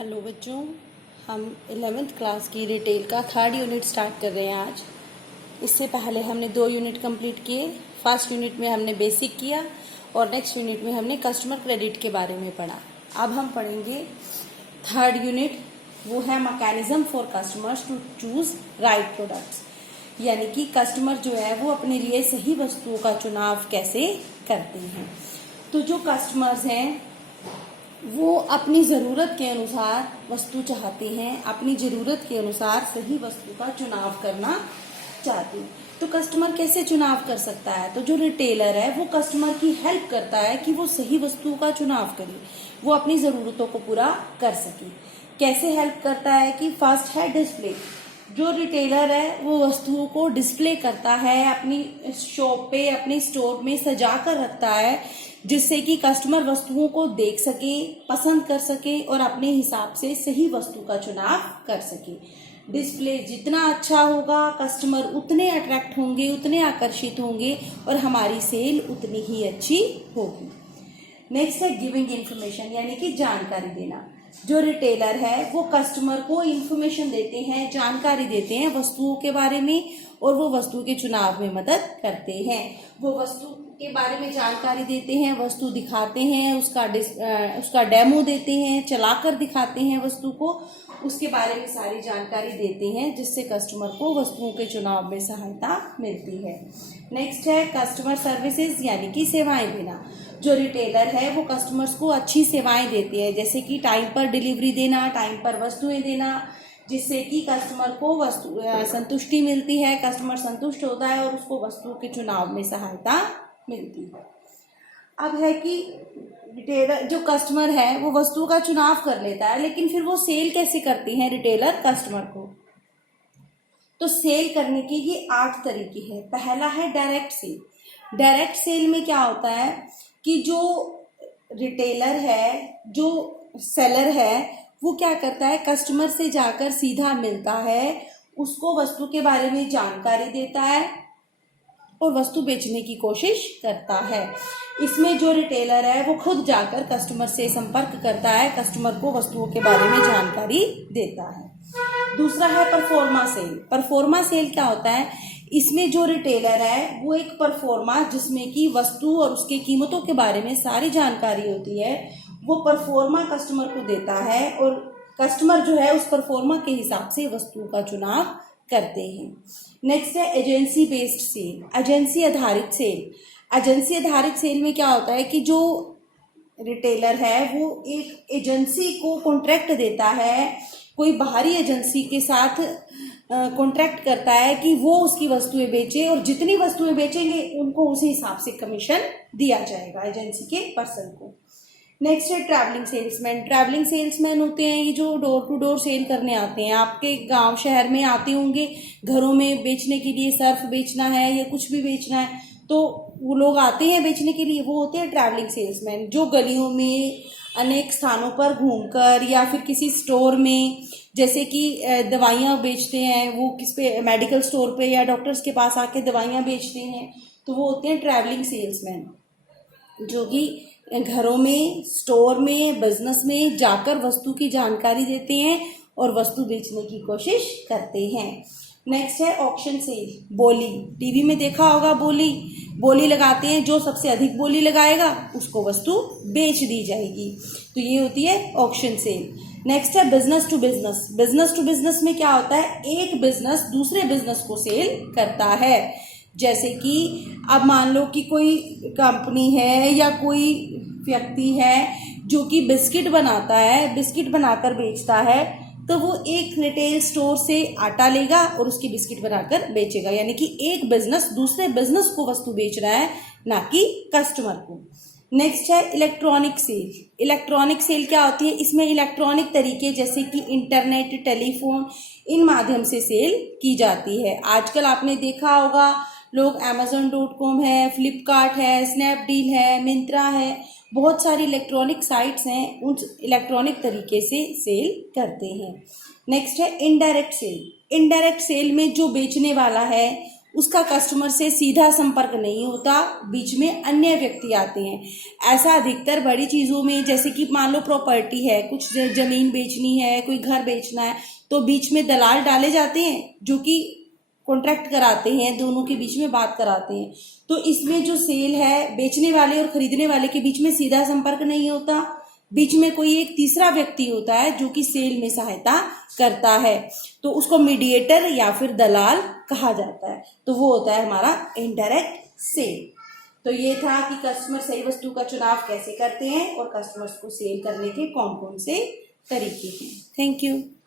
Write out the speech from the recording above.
Hello बच्चों, हम 11th class की रिटेल का 3rd यूनिट स्टार्ट कर रहे हैं आज। इससे पहले हमने 2 यूनिट कंप्लीट किए। फर्स्ट यूनिट में हमने बेसिक किया और नेक्स्ट यूनिट में हमने कस्टमर क्रेडिट के बारे में पढ़ा। अब हम पढ़ेंगे 3rd यूनिट, वो है mechanism for customers to choose right products, यानी कि कस्टमर जो है वो अपने लिए सही वस्तुओं का चुनाव कैसे करते हैं। तो जो कस्टमर्स हैं वो अपनी ज़रूरत के अनुसार वस्तु चाहते हैं, अपनी ज़रूरत के अनुसार सही वस्तु का चुनाव करना चाहते हैं। तो कस्टमर कैसे चुनाव कर सकता है? तो जो रिटेलर है वो कस्टमर की हेल्प करता है कि वो सही वस्तु का चुनाव करे, वो अपनी ज़रूरतों को पूरा कर सके। कैसे हेल्प करता है कि फर्स्ट है डिस्प्ले। जो रिटेलर है वो वस्तुओं को डिस्प्ले करता है, अपनी शॉप पे, अपने स्टोर में सजा कर रखता है, जिससे कि कस्टमर वस्तुओं को देख सके, पसंद कर सके और अपने हिसाब से सही वस्तु का चुनाव कर सके। डिस्प्ले जितना अच्छा होगा, कस्टमर उतने अट्रैक्ट होंगे, उतने आकर्षित होंगे और हमारी सेल उतनी ही अच्छी होगी। नेक्स्ट है गिविंग इंफॉर्मेशन, यानी कि जानकारी देना। जो रिटेलर है वो कस्टमर को इंफॉर्मेशन देते हैं, जानकारी देते हैं वस्तुओं के बारे में और वो वस्तु के चुनाव में मदद करते हैं। वो वस्तु के बारे में जानकारी देते हैं, वस्तु दिखाते हैं, उसका डेमो देते हैं, चलाकर दिखाते हैं वस्तु को, उसके बारे में सारी जानकारी देते हैं, जिससे कस्टमर को वस्तुओं के चुनाव में सहायता मिलती है। नेक्स्ट है कस्टमर सर्विसेज, यानी कि सेवाएं देना। जो रिटेलर है वो कस्टमर्स को अच्छी सेवाएं देते हैं, जैसे कि टाइम पर डिलीवरी देना, टाइम पर वस्तुएं देना, जिससे कि कस्टमर को संतुष्टि मिलती है, कस्टमर संतुष्ट होता है और उसको वस्तु के चुनाव में सहायता मिलती है। अब है कि रिटेलर जो कस्टमर है वो वस्तु का चुनाव कर लेता है, लेकिन फिर वो सेल कैसे करती है रिटेलर कस्टमर को? तो सेल करने के ये 8 तरीके हैं। पहला है डायरेक्ट सेल। डायरेक्ट सेल में क्या होता है कि जो रिटेलर है, जो सेलर है, वो क्या करता है, कस्टमर से जाकर सीधा मिलता है, उसको वस्तु के बारे में जानकारी देता है और वस्तु बेचने की कोशिश करता है। इसमें जो रिटेलर है वो खुद जाकर कस्टमर से संपर्क करता है, कस्टमर को वस्तुओं के बारे में जानकारी देता है। दूसरा है परफॉर्मा सेल। परफॉर्मा सेल क्या होता है? इसमें जो रिटेलर है वो एक परफॉर्मा, जिसमें कि वस्तु और उसके कीमतों के बारे में सारी जानकारी होती है, वो परफॉर्मा कस्टमर को देता है और कस्टमर जो है उस परफॉर्मा के हिसाब से वस्तु का चुनाव करते हैं। नेक्स्ट है एजेंसी बेस्ड सेल, एजेंसी आधारित सेल। एजेंसी आधारित सेल में क्या होता है कि जो रिटेलर है वो एक एजेंसी को कॉन्ट्रैक्ट देता है, कोई बाहरी एजेंसी के साथ कॉन्ट्रैक्ट करता है कि वो उसकी वस्तुएं बेचे और जितनी वस्तुएं बेचेंगे उनको उसी हिसाब से कमीशन दिया जाएगा एजेंसी के पर्सन को। नेक्स्ट है ट्रैवलिंग सेल्समैन। ट्रैवलिंग सेल्समैन होते हैं ये जो डोर टू डोर सेल करने आते हैं, आपके गांव शहर में आते होंगे, घरों में बेचने के लिए सर्फ बेचना है या कुछ भी बेचना है, तो वो लोग आते हैं बेचने के लिए, वो होते हैं ट्रैवलिंग सेल्समैन। जो गलियों में अनेक स्थानों पर घूमकर या फिर किसी स्टोर में, जैसे कि दवाइयाँ बेचते हैं, वो किस पे, मेडिकल स्टोर पे या डॉक्टर्स के पास आके दवाइयाँ बेचते हैं, तो वो होते हैं ट्रैवलिंग सेल्समैन, जो कि घरों में, स्टोर में, बिजनेस में जाकर वस्तु की जानकारी देते हैं और वस्तु बेचने की कोशिश करते हैं। नेक्स्ट है ऑक्शन सेल। बोली, टीवी में देखा होगा, बोली लगाते हैं, जो सबसे अधिक बोली लगाएगा उसको वस्तु बेच दी जाएगी, तो ये होती है ऑक्शन सेल। नेक्स्ट है business to business. Business to business में क्या होता है, एक बिजनेस दूसरे बिजनेस को सेल करता है। जैसे कि अब मान लो कि कोई कंपनी है या कोई व्यक्ति है जो कि बिस्किट बनाता है, बिस्किट बनाकर बेचता है, तो वो एक रिटेल स्टोर से आटा लेगा और उसकी बिस्किट बनाकर बेचेगा, यानी कि एक बिजनेस दूसरे बिजनेस को वस्तु बेच रहा है, ना कि कस्टमर को। नेक्स्ट है इलेक्ट्रॉनिक सेल। इलेक्ट्रॉनिक सेल क्या होती है? इसमें इलेक्ट्रॉनिक तरीके जैसे कि इंटरनेट, टेलीफोन, इन माध्यम से सेल की जाती है। आजकल आपने देखा होगा लोग Amazon.com है, फ्लिपकार्ट है, स्नैपडील है, मिंत्रा है, बहुत सारी इलेक्ट्रॉनिक साइट्स हैं, उन इलेक्ट्रॉनिक तरीके से सेल करते हैं। नेक्स्ट है इनडायरेक्ट सेल। इनडायरेक्ट सेल में जो बेचने वाला है उसका कस्टमर से सीधा संपर्क नहीं होता, बीच में अन्य व्यक्ति आते हैं। ऐसा अधिकतर बड़ी चीज़ों में, जैसे कि मान लो प्रॉपर्टी है, कुछ जमीन बेचनी है, कोई घर बेचना है, तो बीच में दलाल डाले जाते हैं जो कि कॉन्ट्रैक्ट कराते हैं, दोनों के बीच में बात कराते हैं। तो इसमें जो सेल है, बेचने वाले और खरीदने वाले के बीच में सीधा संपर्क नहीं होता, बीच में कोई एक तीसरा व्यक्ति होता है जो कि सेल में सहायता करता है, तो उसको मीडिएटर या फिर दलाल कहा जाता है। तो वो होता है हमारा इनडायरेक्ट सेल। तो ये था कि कस्टमर सही वस्तु का चुनाव कैसे करते हैं और कस्टमर्स को सेल करने के कौन कौन से तरीके हैं। Thank you.